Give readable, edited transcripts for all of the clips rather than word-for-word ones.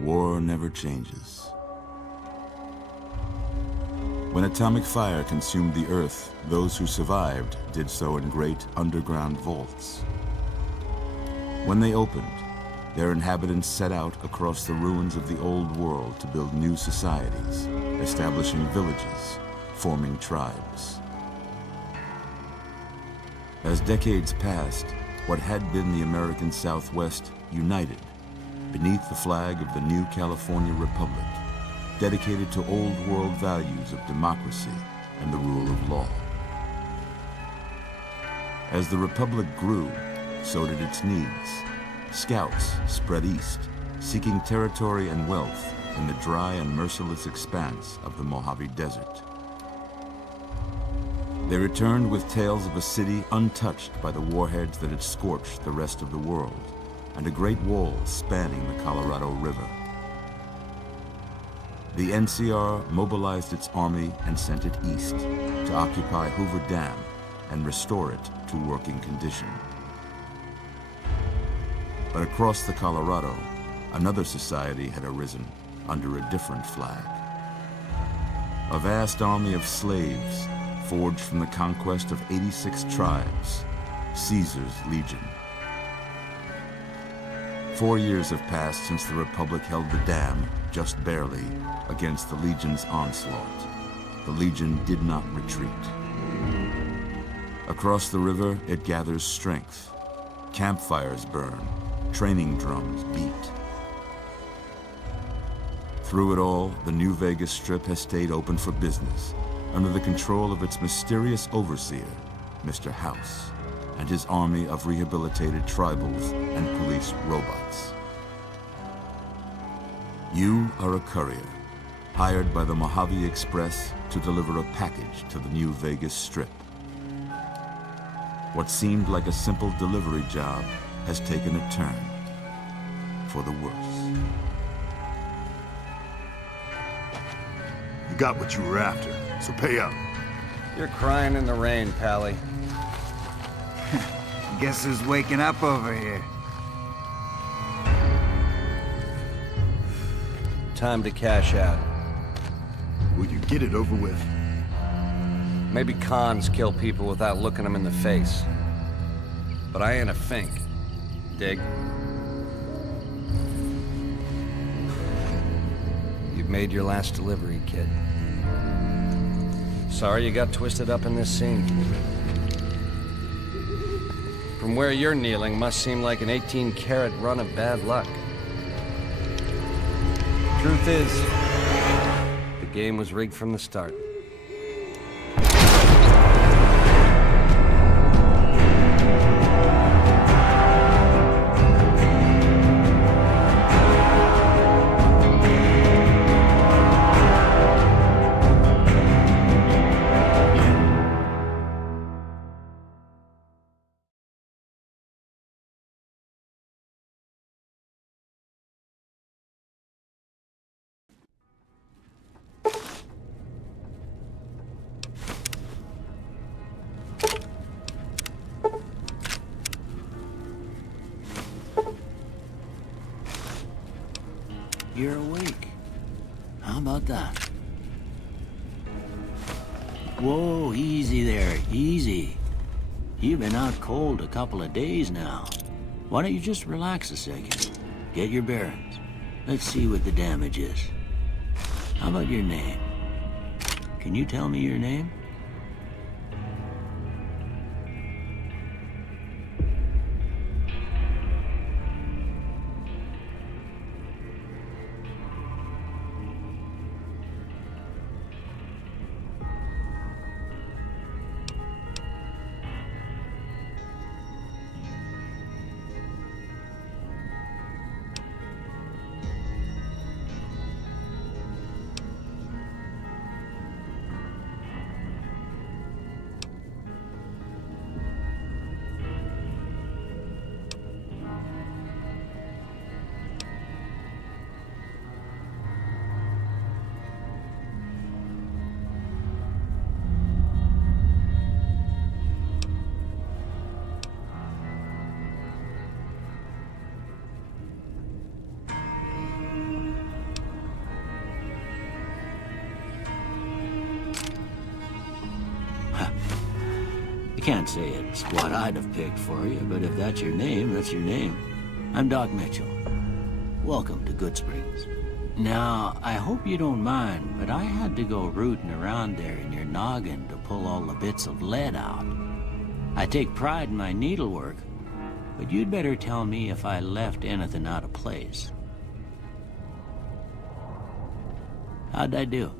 War never changes. When atomic fire consumed the Earth, those who survived did so in great underground vaults. When they opened, their inhabitants set out across the ruins of the old world to build new societies, establishing villages, forming tribes. As decades passed, what had been the American Southwest united beneath the flag of the new California Republic, dedicated to old world values of democracy and the rule of law. As the Republic grew, so did its needs. Scouts spread east, seeking territory and wealth in the dry and merciless expanse of the Mojave Desert. They returned with tales of a city untouched by the warheads that had scorched the rest of the world, and a great wall spanning the Colorado River. The NCR mobilized its army and sent it east to occupy Hoover Dam and restore it to working condition. But across the Colorado, another society had arisen under a different flag. A vast army of slaves forged from the conquest of 86 tribes, Caesar's Legion. 4 years have passed since the Republic held the dam, just barely, against the Legion's onslaught. The Legion did not retreat. Across the river, it gathers strength. Campfires burn, training drums beat. Through it all, the New Vegas Strip has stayed open for business, under the control of its mysterious overseer, Mr. House, and his army of rehabilitated tribals and police robots. You are a courier, hired by the Mojave Express to deliver a package to the New Vegas Strip. What seemed like a simple delivery job has taken a turn for the worse. You got what you were after, so pay up. You're crying in the rain, Pally. Guess who's waking up over here? Time to cash out. Will you get it over with? Maybe cons kill people without looking them in the face. But I ain't a fink. Dig? You've made your last delivery, kid. Sorry you got twisted up in this scene. From where you're kneeling must seem like an 18-carat run of bad luck. Truth is, the game was rigged from the start. You're awake. How about that? Whoa, easy there, easy. You've been out cold a couple of days now. Why don't you just relax a second? Get your bearings. Let's see what the damage is. How about your name? Can you tell me your name? Can't say it's what I'd have picked for you, but if that's your name, that's your name. I'm Doc Mitchell. Welcome to Goodsprings. Now, I hope you don't mind, but I had to go rooting around there in your noggin to pull all the bits of lead out. I take pride in my needlework, but you'd better tell me if I left anything out of place. How'd I do?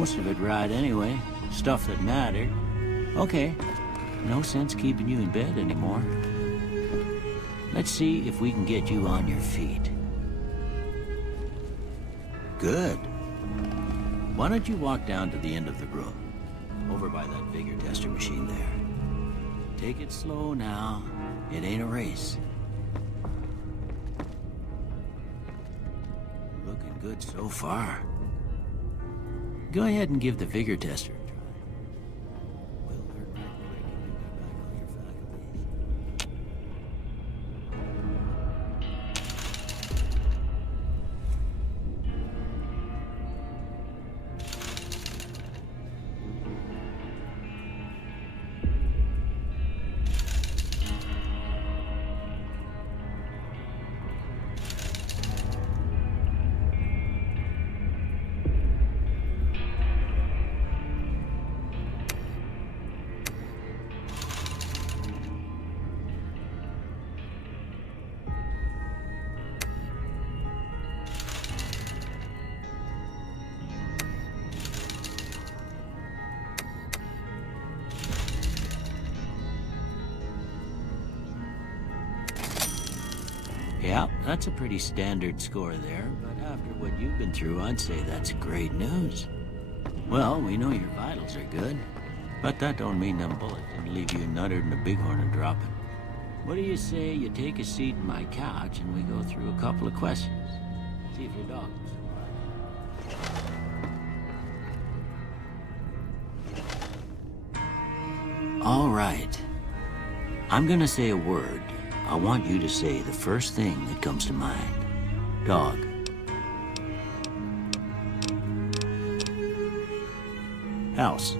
most of it right anyway. Stuff that mattered. Okay, no sense keeping you in bed anymore. Let's see if we can get you on your feet. Good. Why don't you walk down to the end of the room? Over by that vigor tester machine there. Take it slow now. It ain't a race. Looking good so far. Go ahead and give the vigor tester a try. Will hurt right quick if you got back all your faculties. Yeah, that's a pretty standard score there, but after what you've been through, I'd say that's great news. Well, we know your vitals are good, but that don't mean them bullets didn't leave you nuttered and a bighorn and dropping. What do you say you take a seat in my couch and we go through a couple of questions? See if your dog was surprised. All right. I'm gonna say a word. I want you to say the first thing that comes to mind. Dog. House.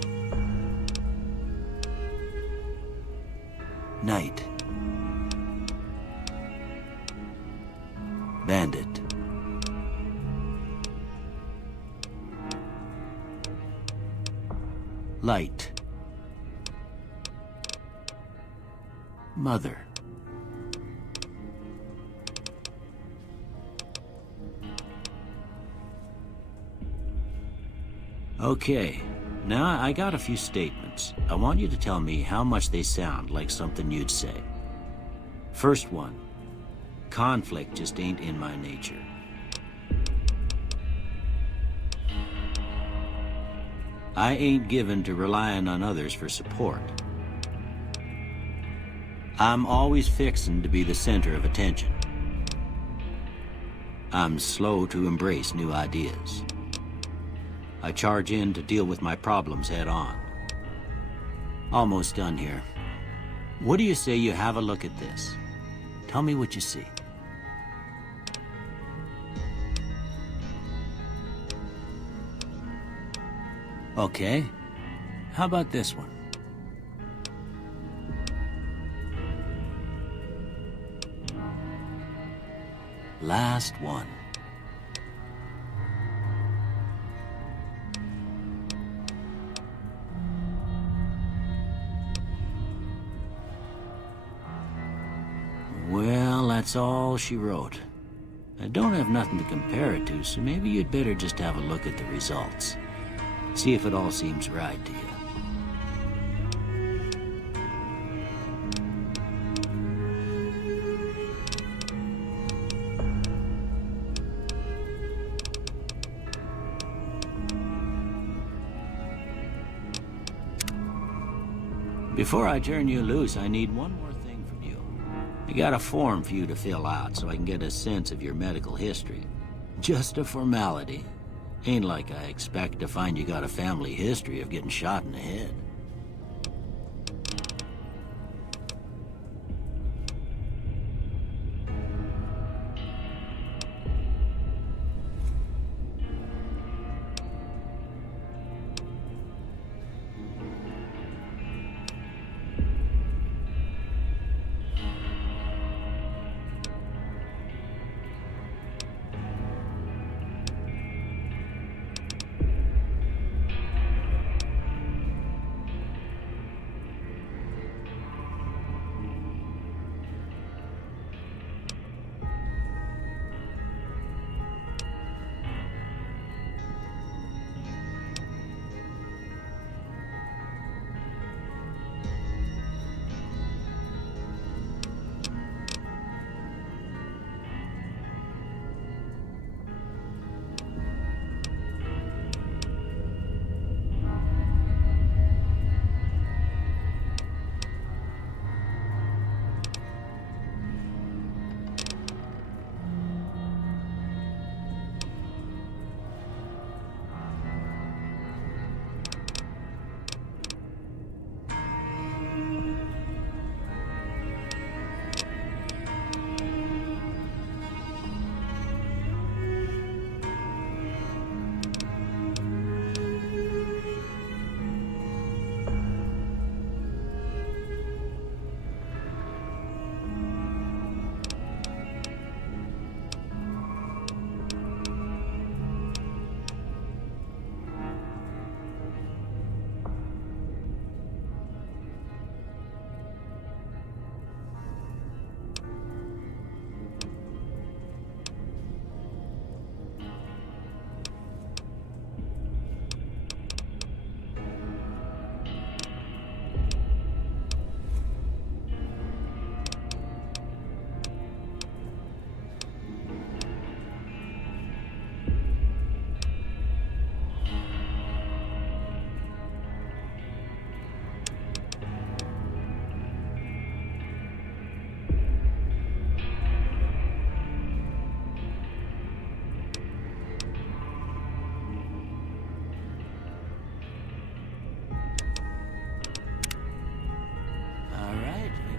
Night. Bandit. Light. Mother. Okay, now I got a few statements. I want you to tell me how much they sound like something you'd say. First one, conflict just ain't in my nature. I ain't given to relying on others for support. I'm always fixin' to be the center of attention. I'm slow to embrace new ideas. I charge in to deal with my problems head on. Almost done here. What do you say you have a look at this? Tell me what you see. Okay. How about this one? Last one. Well, that's all she wrote. I don't have nothing to compare it to, so maybe you'd better just have a look at the results. See if it all seems right to you. Before I turn you loose, I need one more thing from you. I got a form for you to fill out so I can get a sense of your medical history. Just a formality. Ain't like I expect to find you got a family history of getting shot in the head.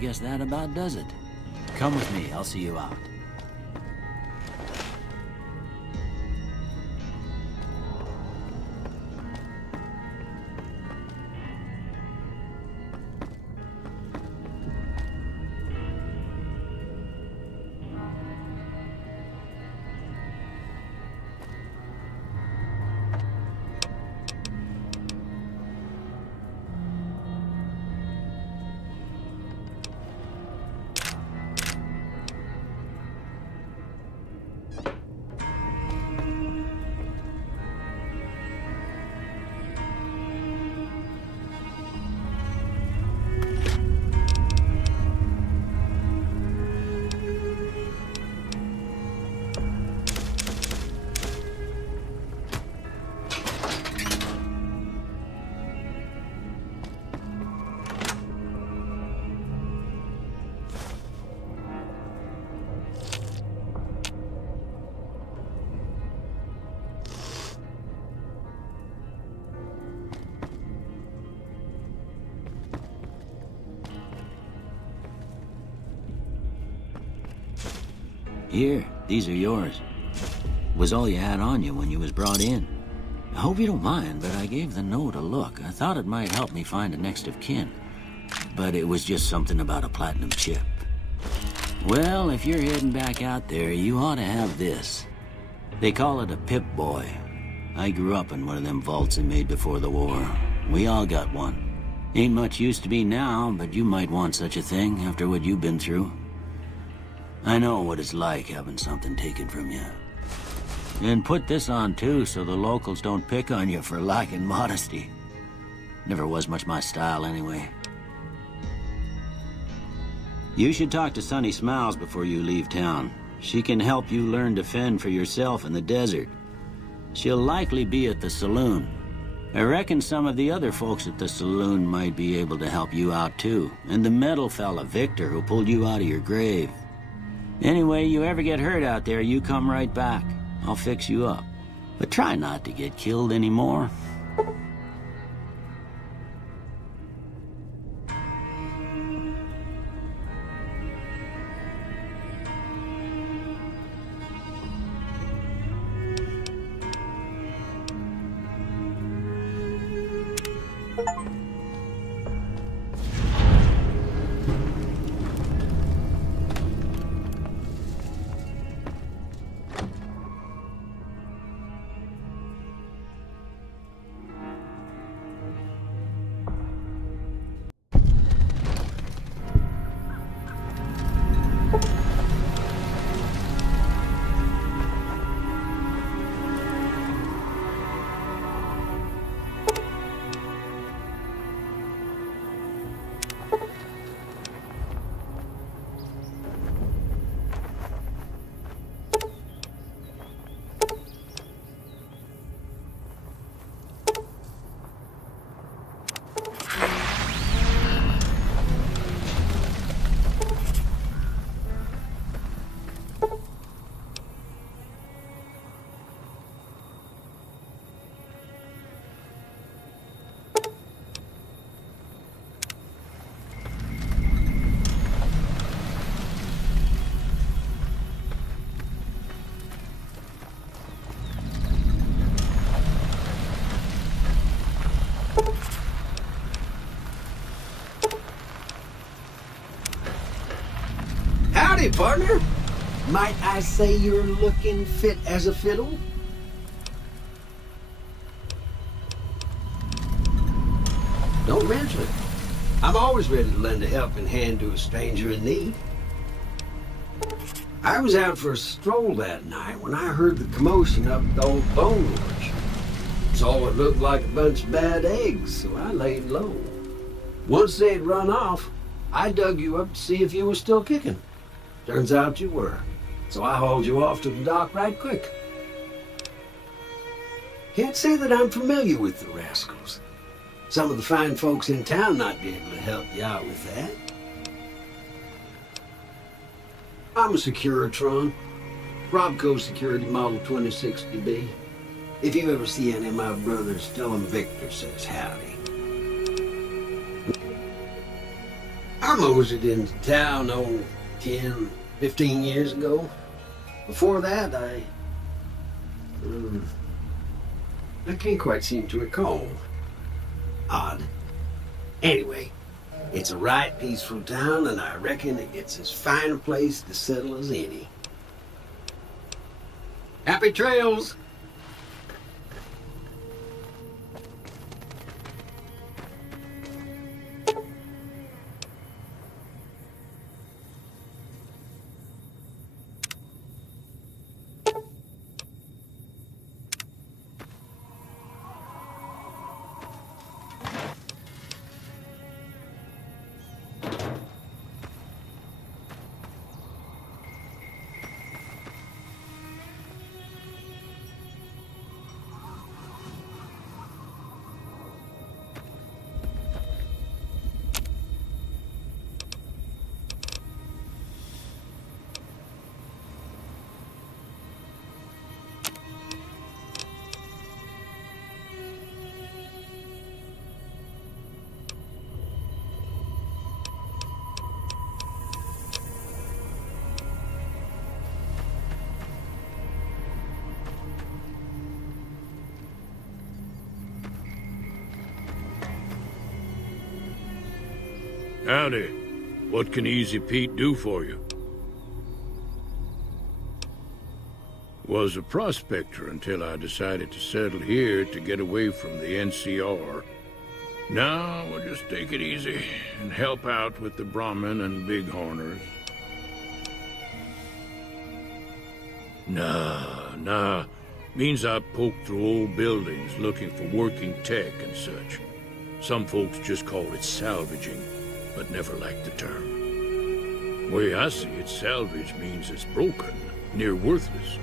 guess that about does it. Come with me, I'll see you out. Here, these are yours. Was all you had on you when you was brought in. I hope you don't mind, but I gave the note a look. I thought it might help me find a next of kin. But it was just something about a platinum chip. Well, if you're heading back out there, you ought to have this. They call it a Pip-Boy. I grew up in one of them vaults they made before the war. We all got one. Ain't much use to me now, but you might want such a thing after what you've been through. I know what it's like having something taken from you. And put this on too, so the locals don't pick on you for lacking modesty. Never was much my style anyway. You should talk to Sunny Smiles before you leave town. She can help you learn to fend for yourself in the desert. She'll likely be at the saloon. I reckon some of the other folks at the saloon might be able to help you out too. And the metal fella, Victor, who pulled you out of your grave. Anyway, you ever get hurt out there, you come right back. I'll fix you up. But try not to get killed anymore. Howdy, partner. Might I say you're looking fit as a fiddle? Don't mention it. I'm always ready to lend a helping hand to a stranger in need. I was out for a stroll that night when I heard the commotion up at the old bone orchard. Saw what looked like a bunch of bad eggs, so I laid low. Once they'd run off, I dug you up to see if you were still kicking. Turns out you were, so I hauled you off to the dock right quick. Can't say that I'm familiar with the rascals. Some of the fine folks in town might be able to help you out with that. I'm a Securitron, Robco Security Model 2060B. If you ever see any of my brothers, tell them Victor says howdy. I moseyed into town, 10, 15 years ago. Before that, I can't quite seem to recall. Odd. Anyway, it's a right peaceful town, and I reckon it's as fine a place to settle as any. Happy trails! Howdy. What can Easy Pete do for you? Was a prospector until I decided to settle here to get away from the NCR. Now we'll just take it easy and help out with the Brahmin and Bighorners. Nah. Means I poke through old buildings looking for working tech and such. Some folks just call it salvaging, but never liked the term. Way I see it, salvage means it's broken, near worthless.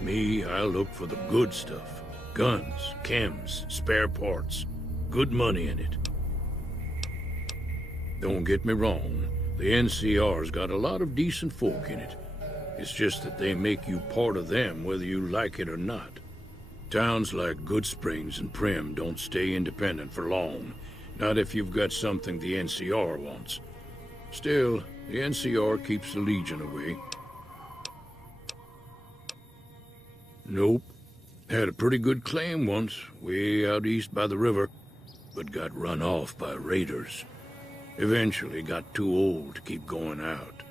Me, I look for the good stuff. Guns, chems, spare parts. Good money in it. Don't get me wrong, the NCR's got a lot of decent folk in it. It's just that they make you part of them whether you like it or not. Towns like Goodsprings and Prim don't stay independent for long. Not if you've got something the NCR wants. Still, the NCR keeps the Legion away. Nope. Had a pretty good claim once, way out east by the river, but got run off by raiders. Eventually got too old to keep going out.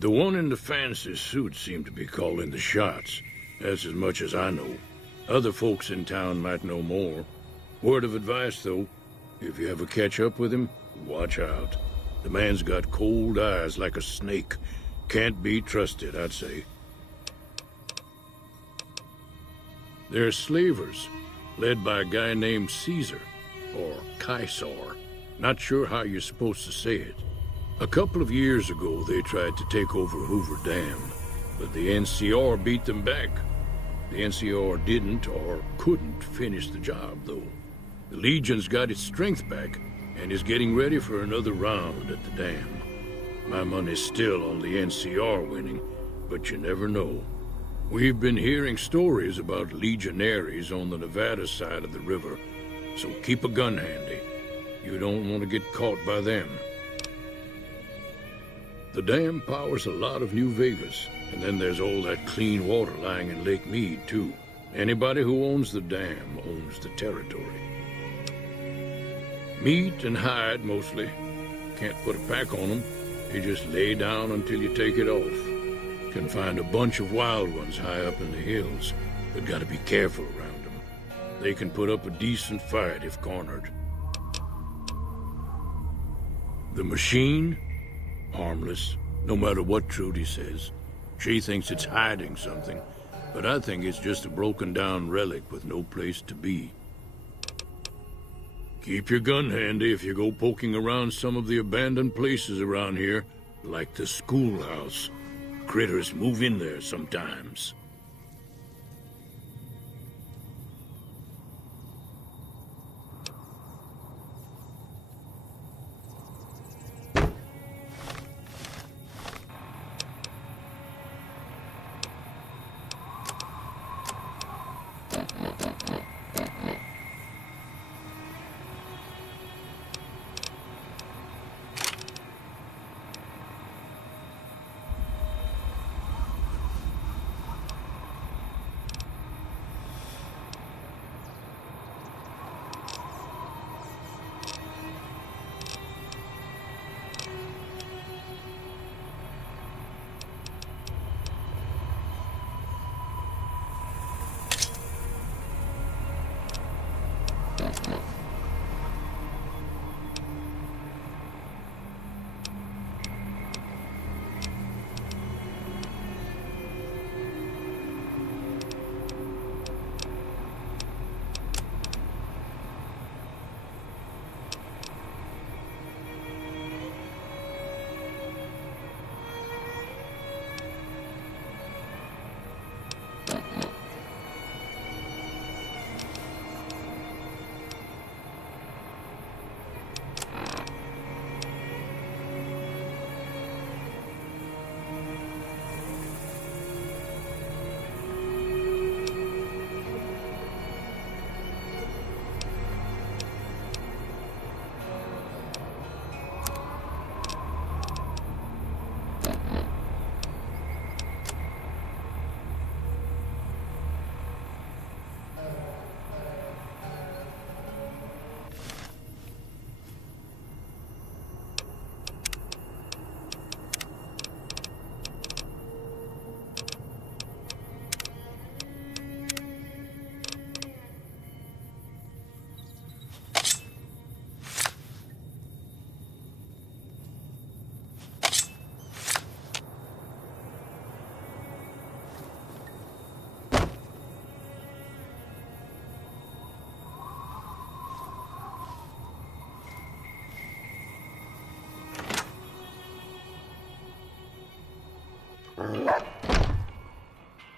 The one in the fancy suit seemed to be calling the shots. That's as much as I know. Other folks in town might know more. Word of advice, though, if you ever catch up with him, watch out. The man's got cold eyes like a snake. Can't be trusted, I'd say. They're slavers, led by a guy named Caesar, or Caesar. Not sure how you're supposed to say it. A couple of years ago, they tried to take over Hoover Dam, but the NCR beat them back. The NCR didn't or couldn't finish the job, though. The Legion's got its strength back and is getting ready for another round at the dam. My money's still on the NCR winning, but you never know. We've been hearing stories about legionaries on the Nevada side of the river, so keep a gun handy. You don't want to get caught by them. The dam powers a lot of New Vegas, and then there's all that clean water lying in Lake Mead, too. Anybody who owns the dam owns the territory. Meat and hide, mostly. Can't put a pack on them. You just lay down until you take it off. Can find a bunch of wild ones high up in the hills, but gotta be careful around them. They can put up a decent fight if cornered. The machine? Harmless, no matter what Trudy says. She thinks it's hiding something, but I think it's just a broken-down relic with no place to be. Keep your gun handy if you go poking around some of the abandoned places around here, like the schoolhouse. Critters move in there sometimes.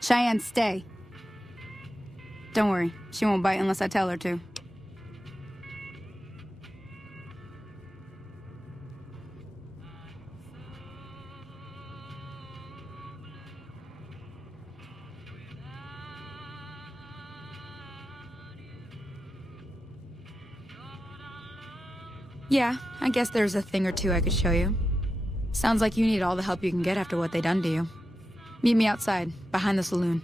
Cheyenne, stay. Don't worry, she won't bite unless I tell her to. Yeah, I guess there's a thing or two I could show you. Sounds like you need all the help you can get after what they done to you. Meet me outside, behind the saloon.